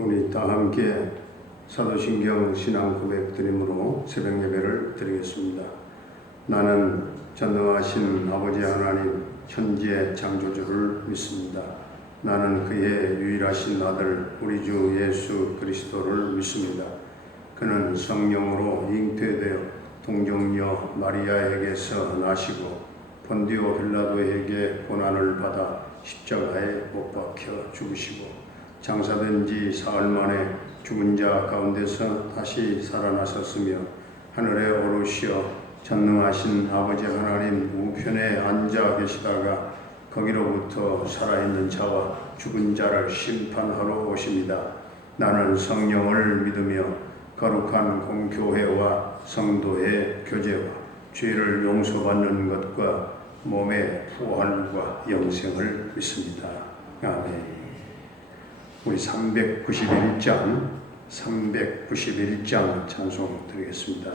우리 다 함께 사도신경 신앙 고백 드림으로 새벽 예배를 드리겠습니다. 나는 전능하신 아버지 하나님 천지의 창조주를 믿습니다. 나는 그의 유일하신 아들 우리 주 예수 그리스도를 믿습니다. 그는 성령으로 잉태되어 동정녀 마리아에게서 나시고 본디오 빌라도에게 고난을 받아 십자가에 못 박혀 죽으시고 장사된 지 사흘 만에 죽은 자 가운데서 다시 살아나셨으며 하늘에 오르시어 전능하신 아버지 하나님 우편에 앉아 계시다가 거기로부터 살아있는 자와 죽은 자를 심판하러 오십니다. 나는 성령을 믿으며 거룩한 공교회와 성도의 교제와 죄를 용서받는 것과 몸의 부활과 영생을 믿습니다. 아멘. 우리 391장 찬송 드리겠습니다.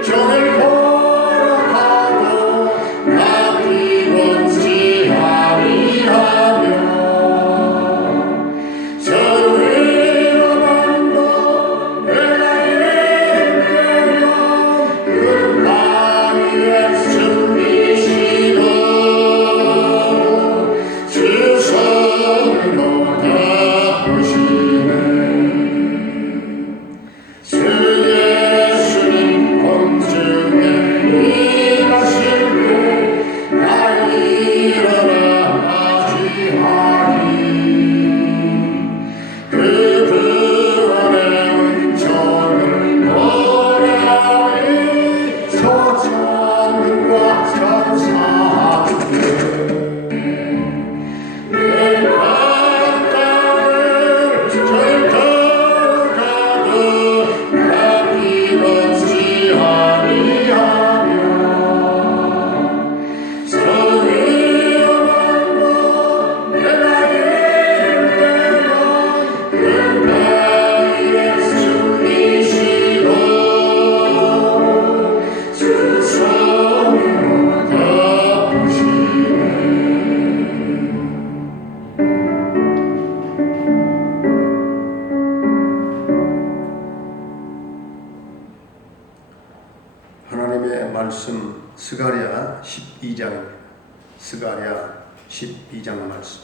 종을 걸어가고 나 비워 하나님의 말씀 스가랴 12장입니다. 스가랴 12장 말씀.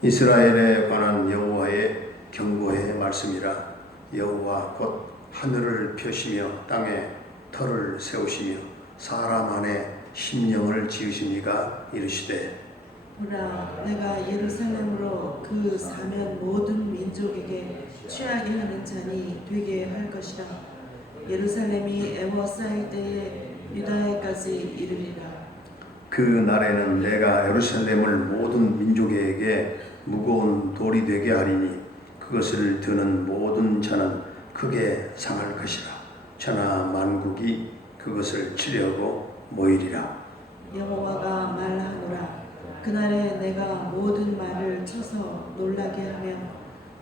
이스라엘에 관한 여호와의 경고의 말씀이라. 여호와 곧 하늘을 펴시며 땅에 터를 세우시며 사람 안에 심령을 지으시니가 이르시되 보라, 내가 예루살렘으로 그 사면 모든 민족에게 취하게 하는 잔이 되게 할 것이라. 예루살렘이 애워싸일 때에 유다에까지 이르리라. 그 날에는 내가 예루살렘을 모든 민족에게 무거운 돌이 되게 하리니 그것을 드는 모든 자는 크게 상할 것이라. 천하 만국이 그것을 치려고 모이리라. 여호와가 말하노라. 그날에 내가 모든 말을 쳐서 놀라게 하며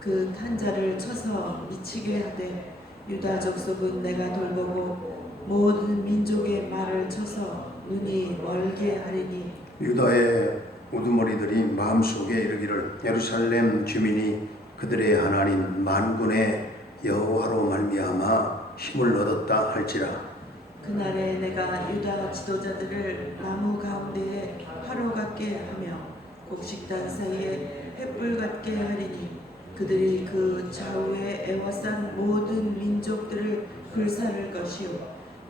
그 탄자를 쳐서 미치게 하되 유다 족속은 내가 돌보고 모든 민족의 말을 쳐서 눈이 멀게 하리니. 유다의 우두머리들이 마음속에 이르기를 예루살렘 주민이 그들의 하나님 만군의 여호와로 말미암아 힘을 얻었다 할지라. 그날에 내가 유다 지도자들을 나무 가운데에 화로 같게 하며 곡식단 사이에 횃불 같게 하리니 그들이 그 좌우에 애워싼 모든 민족들을 불사를 것이요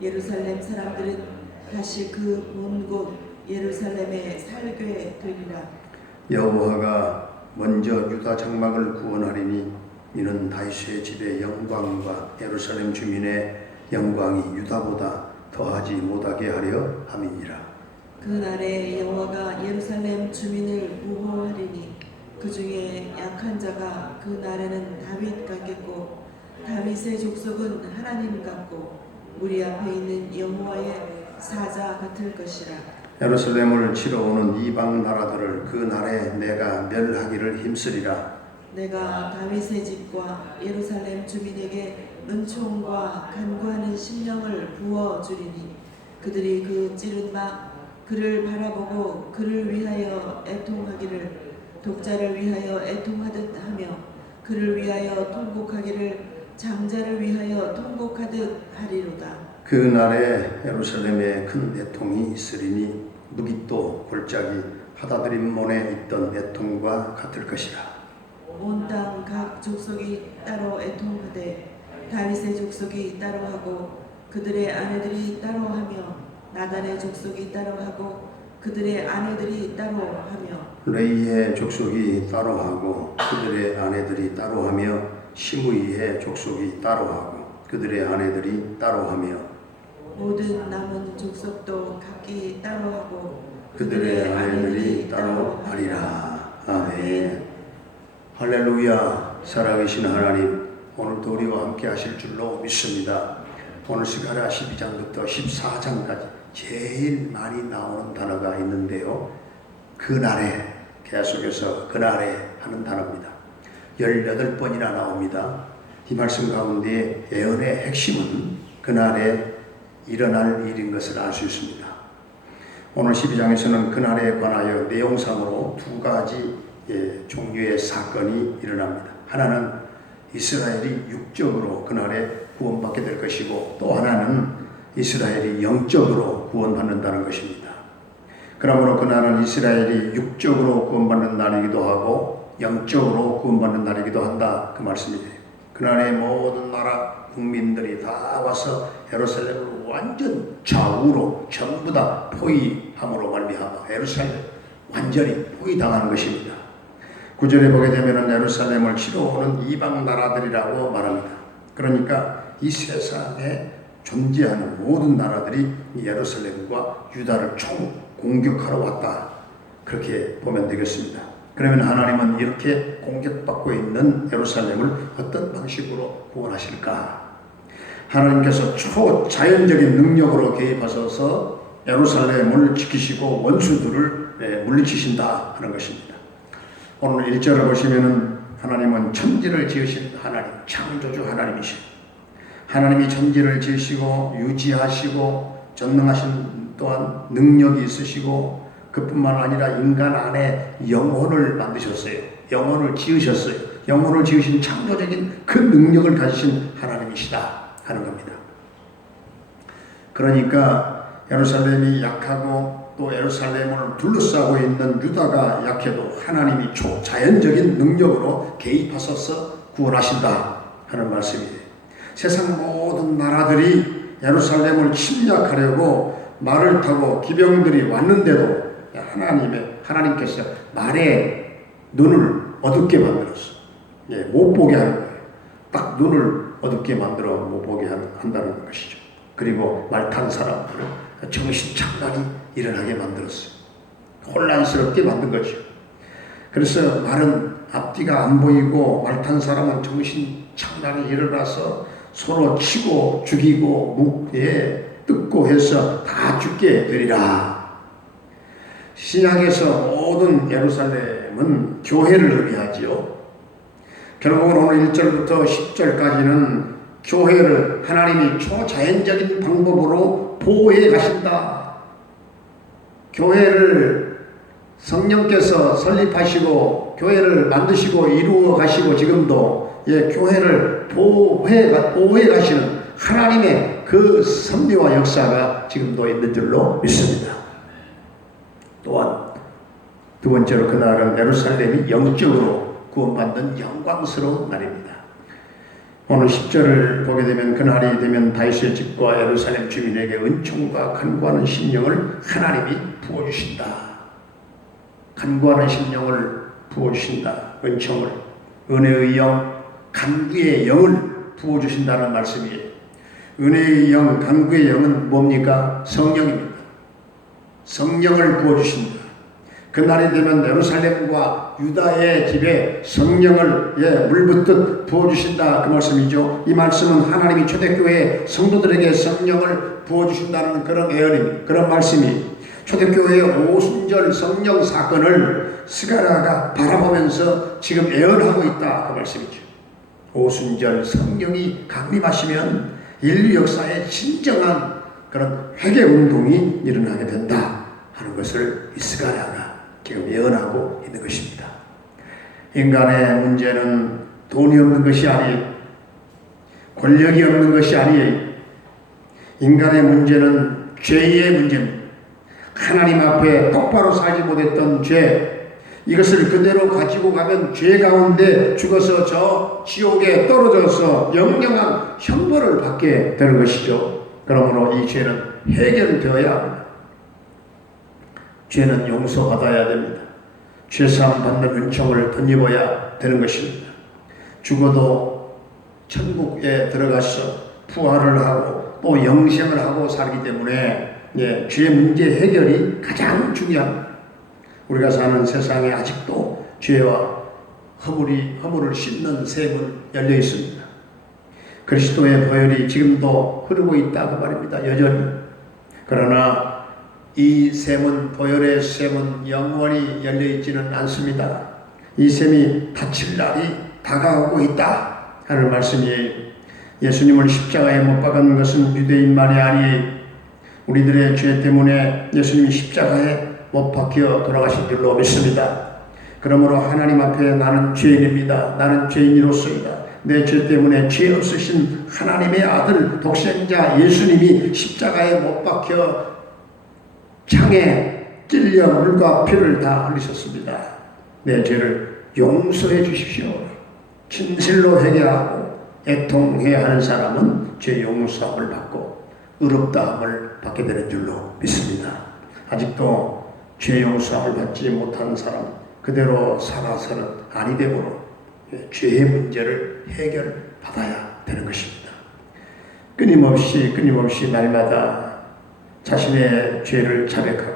예루살렘 사람들은 다시 그 본 곳 예루살렘에 살게 되리라. 여호와가 먼저 유다 장막을 구원하리니 이는 다윗의 집의 영광과 예루살렘 주민의 영광이 유다보다 더하지 못하게 하려 함이니라. 그날에 여호와가 예루살렘 주민을 보호하리니 그 중에 약한 자가 그 날에는 다윗 같겠고 다윗의 족속은 하나님 같고 우리 앞에 있는 여호와의 사자 같을 것이라. 예루살렘을 치러 오는 이방 나라들을 그 날에 내가 멸하기를 힘쓰리라. 내가 다윗의 집과 예루살렘 주민에게 은총과 간구하는 심령을 부어 주리니 그들이 그 찌른 바 그를 바라보고 그를 위하여 애통하기를 독자를 위하여 애통하듯 하며 그를 위하여 통곡하기를 장자를 위하여 통곡하듯 하리로다. 그 날에 예루살렘에 큰 애통이 있으리니 무깃도 골짜기 하다드림몬에 있던 애통과 같을 것이라. 온 땅 각 족속이 따로 애통하되 다윗의 족속이 따로 하고 그들의 아내들이 따로 하며 나단의 족속이 따로 하고 그들의 아내들이 따로 하며 레이의 족속이 따로 하고 그들의 아내들이 따로 하며 시므이의 족속이 따로 하고 그들의 아내들이 따로 하며 모든 남은 족속도 각기 따로 하고 그들의 아내들이 따로 하리라. 아멘. 할렐루야. 살아계신 하나님, 오늘도 우리와 함께 하실 줄로 믿습니다. 오늘 스가랴 12장부터 14장까지 제일 많이 나오는 단어가 있는데요. 그날에, 계속해서 그날에 하는 단어입니다. 18번이나 나옵니다. 이 말씀 가운데 예언의 핵심은 그날에 일어날 일인 것을 알 수 있습니다. 오늘 12장에서는 그날에 관하여 내용상으로 두 가지 종류의 사건이 일어납니다. 하나는 이스라엘이 육적으로 그날에 구원받게 될 것이고 또 하나는 이스라엘이 영적으로 구원받는다는 것입니다. 그러므로 그날은 이스라엘이 육적으로 구원받는 날이기도 하고 영적으로 구원받는 날이기도 한다 그 말씀이에요. 그날에 모든 나라 국민들이 다 와서 예루살렘을 완전 좌우로 전부 다 포위함으로 말미암아 예루살렘 완전히 포위당하는 것입니다. 9절에 보게 되면 예루살렘을 치러 오는 이방 나라들이라고 말합니다. 그러니까 이 세상에 존재하는 모든 나라들이 예루살렘과 유다를 총 공격하러 왔다. 그렇게 보면 되겠습니다. 그러면 하나님은 이렇게 공격받고 있는 예루살렘을 어떤 방식으로 구원하실까? 하나님께서 초자연적인 능력으로 개입하셔서 예루살렘을 지키시고 원수들을 물리치신다 하는 것입니다. 오늘 1절을 보시면은 하나님은 천지를 지으신 하나님, 창조주 하나님이시고 하나님이 천지를 지으시고 유지하시고 전능하신 또한 능력이 있으시고 그뿐만 아니라 인간 안에 영혼을 만드셨어요. 영혼을 지으셨어요. 영혼을 지으신 창조적인 그 능력을 가지신 하나님이시다 하는 겁니다. 그러니까 예루살렘이 약하고 또 예루살렘을 둘러싸고 있는 유다가 약해도 하나님이 초자연적인 능력으로 개입하셔서 구원하신다 하는 말씀이에요. 세상 모든 나라들이 예루살렘을 침략하려고 말을 타고 기병들이 왔는데도 하나님께서 말에 눈을 어둡게 만들었어. 못 보게 하는 거예요. 딱 눈을 어둡게 만들어 못 보게 한다는 것이죠. 그리고 말 탄 사람들을 정신착란이 일어나게 만들었어요. 혼란스럽게 만든 거죠. 그래서 말은 앞뒤가 안 보이고 말 탄 사람은 정신착란이 일어나서 서로 치고 죽이고 뜯고 해서 다 죽게 되리라. 신약에서 모든 예루살렘은 교회를 의미하지요. 결국은 오늘 1절부터 10절까지는 교회를 하나님이 초자연적인 방법으로 보호해 가신다. 교회를 성령께서 설립하시고 교회를 만드시고 이루어 가시고 지금도 교회를 보호해 가시는 하나님의 그 섭리와 역사가 지금도 있는 줄로 믿습니다. 또한 두 번째로 그날은 예루살렘이 영적으로 구원받는 영광스러운 날입니다. 오늘 10절을 보게 되면 그날이 되면 다윗의 집과 예루살렘 주민에게 은총과 간구하는 심령을 하나님이 부어주신다. 간구하는 심령을 부어주신다. 은총을, 은혜의 영, 간구의 영을 부어주신다는 말씀이에요. 은혜의 영, 간구의 영은 뭡니까? 성령입니다. 성령을 부어주신다. 그날이 되면 예루살렘과 유다의 집에 성령을 물붓듯 부어주신다 그 말씀이죠. 이 말씀은 하나님이 초대교회 성도들에게 성령을 부어주신다는 그런 예언입니다. 그런 말씀이 초대교회의 오순절 성령 사건을 스가랴가 바라보면서 지금 예언하고 있다 그 말씀이죠. 오순절 성령이 강림하시면 인류 역사에 진정한 그런 회개 운동이 일어나게 된다 하는 것을 이 스가랴가 지금 예언하고 있는 것입니다. 인간의 문제는 돈이 없는 것이 아니에요. 권력이 없는 것이 아니에요. 인간의 문제는 죄의 문제입니다. 하나님 앞에 똑바로 살지 못했던 죄, 이것을 그대로 가지고 가면 죄 가운데 죽어서 저 지옥에 떨어져서 영영한 형벌을 받게 되는 것이죠. 그러므로 이 죄는 해결되어야 합니다. 죄는 용서받아야 됩니다. 죄사함 받는 은총을 덧입어야 되는 것입니다. 죽어도 천국에 들어가서 부활을 하고 또 영생을 하고 살기 때문에 죄 문제 해결이 가장 중요합니다. 우리가 사는 세상에 아직도 죄와 허물을 씻는 샘은 열려 있습니다. 그리스도의 보혈이 지금도 흐르고 있다고 말입니다. 여전히. 그러나 이 샘은, 보혈의 샘은 영원히 열려있지는 않습니다. 이 샘이 닫힐 날이 다가오고 있다 하는 말씀이에요. 예수님을 십자가에 못 박은 것은 유대인만이 아니에요. 우리들의 죄 때문에 예수님이 십자가에 못 박혀 돌아가신 줄로 믿습니다. 그러므로 하나님 앞에 나는 죄인입니다. 나는 죄인으로서이다. 내 죄 때문에 죄 없으신 하나님의 아들 독생자 예수님이 십자가에 못 박혀 창에 찔려 물과 피를 다 흘리셨습니다. 내 죄를 용서해 주십시오. 진실로 회개하고 애통해야 하는 사람은 죄 용서함을 받고 의롭다함을 받게 되는 줄로 믿습니다. 아직도 죄 용서함을 받지 못한 사람 그대로 살아서는 아니 되므로 죄의 문제를 해결받아야 되는 것입니다. 끊임없이 날마다 자신의 죄를 자백하고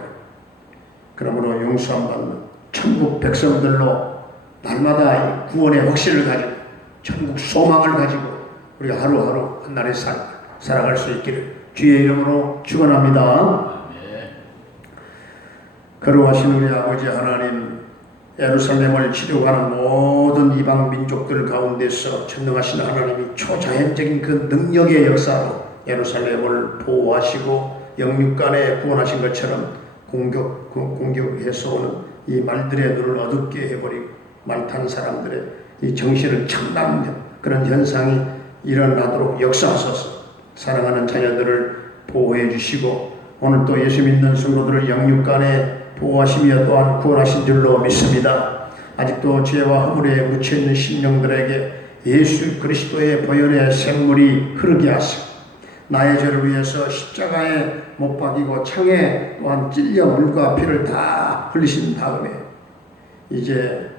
그러므로 용서함 받는 천국 백성들로 날마다 구원의 확신을 가지고 천국 소망을 가지고 우리가 하루하루 한날의 살아갈 수 있기를 주의 이름으로 축원합니다. 거룩하신 우리 아버지 하나님, 예루살렘을 치료하는 모든 이방 민족들 가운데서 전능하신 하나님이 초자연적인 그 능력의 역사로 예루살렘을 보호하시고 영육간에 구원하신 것처럼 공격해서 오는 이 말들의 눈을 어둡게 해버리고 말탄 사람들의 이 정신을 착락하는 그런 현상이 일어나도록 역사하소서. 사랑하는 자녀들을 보호해 주시고 오늘 또 예수 믿는 성도들을 영육간에 보호하시며 또한 구원하신 줄로 믿습니다. 아직도 죄와 허물에 묻혀있는 심령들에게 예수 그리스도의 보혈의 샘물이 흐르게 하시고 나의 죄를 위해서 십자가에 못 박이고 창에 또한 찔려 물과 피를 다 흘리신 다음에 이제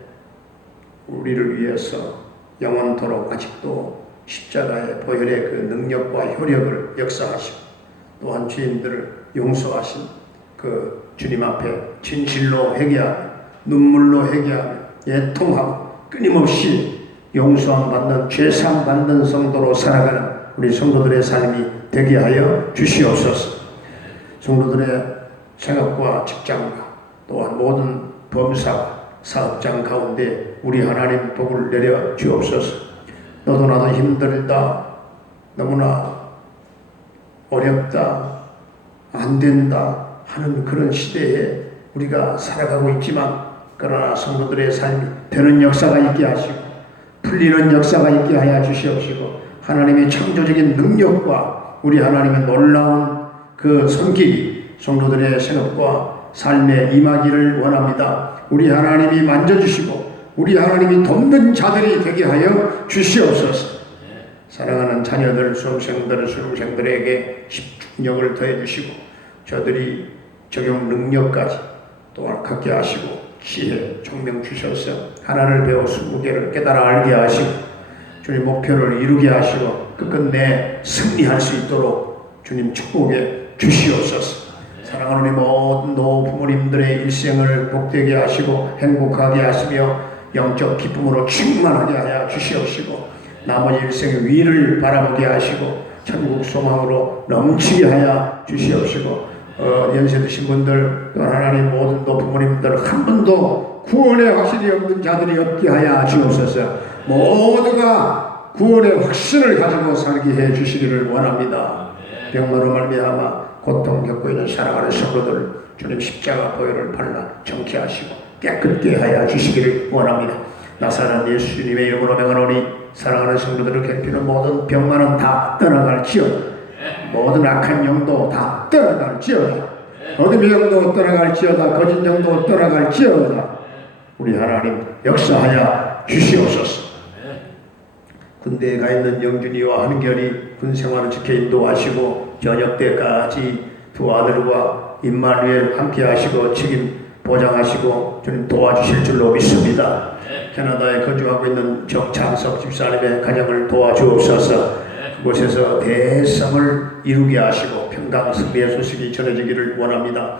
우리를 위해서 영원토록 아직도 십자가의 보혈의 그 능력과 효력을 역사하시고 또한 죄인들을 용서하신 그 주님 앞에 진실로 회개하며 눈물로 회개하며 애통하고 끊임없이 용서함 받는 죄상 받는 성도로 살아가는 우리 성도들의 삶이 되게 하여 주시옵소서. 성도들의 생업과 직장과 또한 모든 범사와 사업장 가운데 우리 하나님 복을 내려 주옵소서. 너도 나도 힘들다, 너무나 어렵다, 안 된다 하는 그런 시대에 우리가 살아가고 있지만 그러나 성도들의 삶이 되는 역사가 있게 하시고 풀리는 역사가 있게 하여 주시옵시고 하나님의 창조적인 능력과 우리 하나님의 놀라운 그 손길이 성도들의 생업과 삶에 임하기를 원합니다. 우리 하나님이 만져주시고 우리 하나님이 돕는 자들이 되게 하여 주시옵소서. 사랑하는 자녀들, 수험생들, 수험생들에게 집중력을 더해주시고 저들이 적용 능력까지 또한 갖게 하시고 지혜, 총명 주셔서 하나를 배워 20개를 깨달아 알게 하시고 주님 목표를 이루게 하시고 끝끝내 승리할 수 있도록 주님 축복해 주시옵소서. 사랑하는 우리 모든 노부모님들의 일생을 복되게 하시고 행복하게 하시며 영적 기쁨으로 충만하게 하여 주시옵시고 나머지 일생의 위를 바라보게 하시고 천국 소망으로 넘치게 하여 주시옵시고 연세 드신 분들 또 하나님 모든 노부모님들 한 분도 구원의 확신이 없는 자들이 없게 하여 주옵소서. 모두가 구원의 확신을 가지고 살게 해 주시기를 원합니다. 병마로 말미암아 고통 겪고 있는 사랑하는 성도들 주님 십자가 보혈을 발라 정케하시고 깨끗게 하여 주시기를 원합니다. 나사렛 예수님의 이름으로 명하노니 사랑하는 성도들을 괴롭히는 모든 병마는 다 떠나갈지어다. 모든 악한 영도 다 떠나갈지어다. 어둠의 영도 떠나갈지어다. 거짓 영도 떠나갈지어다. 우리 하나님 역사하여 주시옵소서. 군대에 가 있는 영준이와 한결이 군 생활을 지켜 인도하시고 저녁 때까지 두 아들과 임마누엘 함께 하시고 책임 보장하시고 주님 도와주실 줄로 믿습니다. 캐나다에 거주하고 있는 정창석 집사님의 가정을 도와주옵소서. 그곳에서 대성을 이루게 하시고 평강 승리의 소식이 전해지기를 원합니다.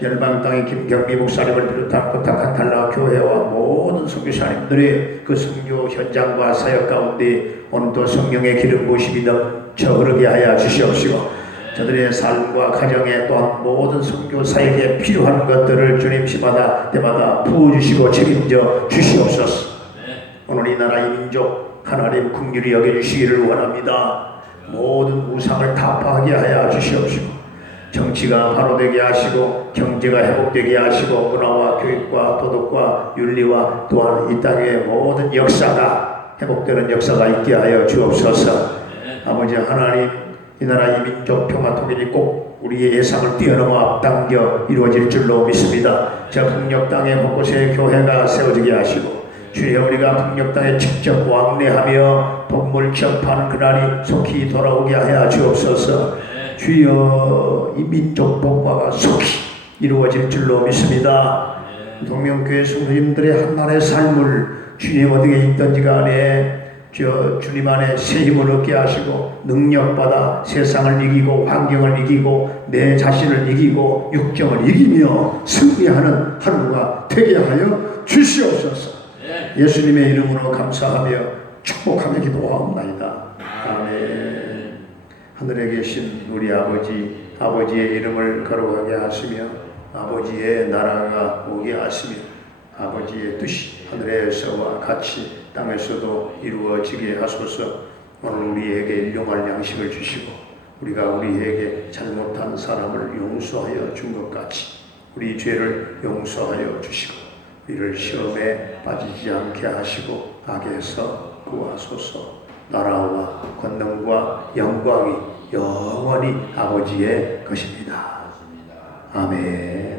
열방 땅의 김경미 목사님을 비롯한 코타카 달라 교회와 모든 선교사님들의 그 선교 현장과 사역 가운데 오늘도 성령의 기름 부으심이 넘쳐 흐르게 하여 주시옵시고 저들의 삶과 가정에 또한 모든 선교 사역에 필요한 것들을 주님 시마다 때마다 부어주시고 책임져 주시옵소서. 오늘 이 나라 이 민족 하나님 긍휼히 여겨주시기를 원합니다. 모든 우상을 타파하게 하여 주시옵시고 정치가 바로 되게 하시고 경제가 회복되게 하시고 문화와 교육과 도덕과 윤리와 또한 이 땅의 모든 역사가 회복되는 역사가 있게 하여 주옵소서. 아버지 하나님 이 나라 이 민족 평화 통일이 꼭 우리의 예상을 뛰어넘어 앞당겨 이루어질 줄로 믿습니다. 저 북녘 땅의 곳곳에 교회가 세워지게 하시고 주여 우리가 북녘 땅에 직접 왕래하며 복음을 전파하는 그날이 속히 돌아오게 하여 주옵소서. 주여 이 민족 복화가 속히 이루어질 줄로 믿습니다. 동명교회 성도님들의 한날의 삶을 주님 어디에 있든지 간에 주님 안에 새 힘을 얻게 하시고 능력받아 세상을 이기고 환경을 이기고 내 자신을 이기고 육정을 이기며 승리하는 하루가 되게 하여 주시옵소서. 예수님의 이름으로 감사하며 축복하며 기도하옵나이다. 아멘. 하늘에 계신 우리 아버지의 이름을 거룩하게 하시며 아버지의 나라가 오게 하시며 아버지의 뜻이 하늘에서와 같이 땅에서도 이루어지게 하소서. 오늘 우리에게 일용할 양식을 주시고 우리가 우리에게 잘못한 사람을 용서하여 준 것 같이 우리 죄를 용서하여 주시고 우리를 시험에 빠지지 않게 하시고 악에서 구하소서. 나라와 권능과 영광이 영원히 아버지의 것입니다. 아멘.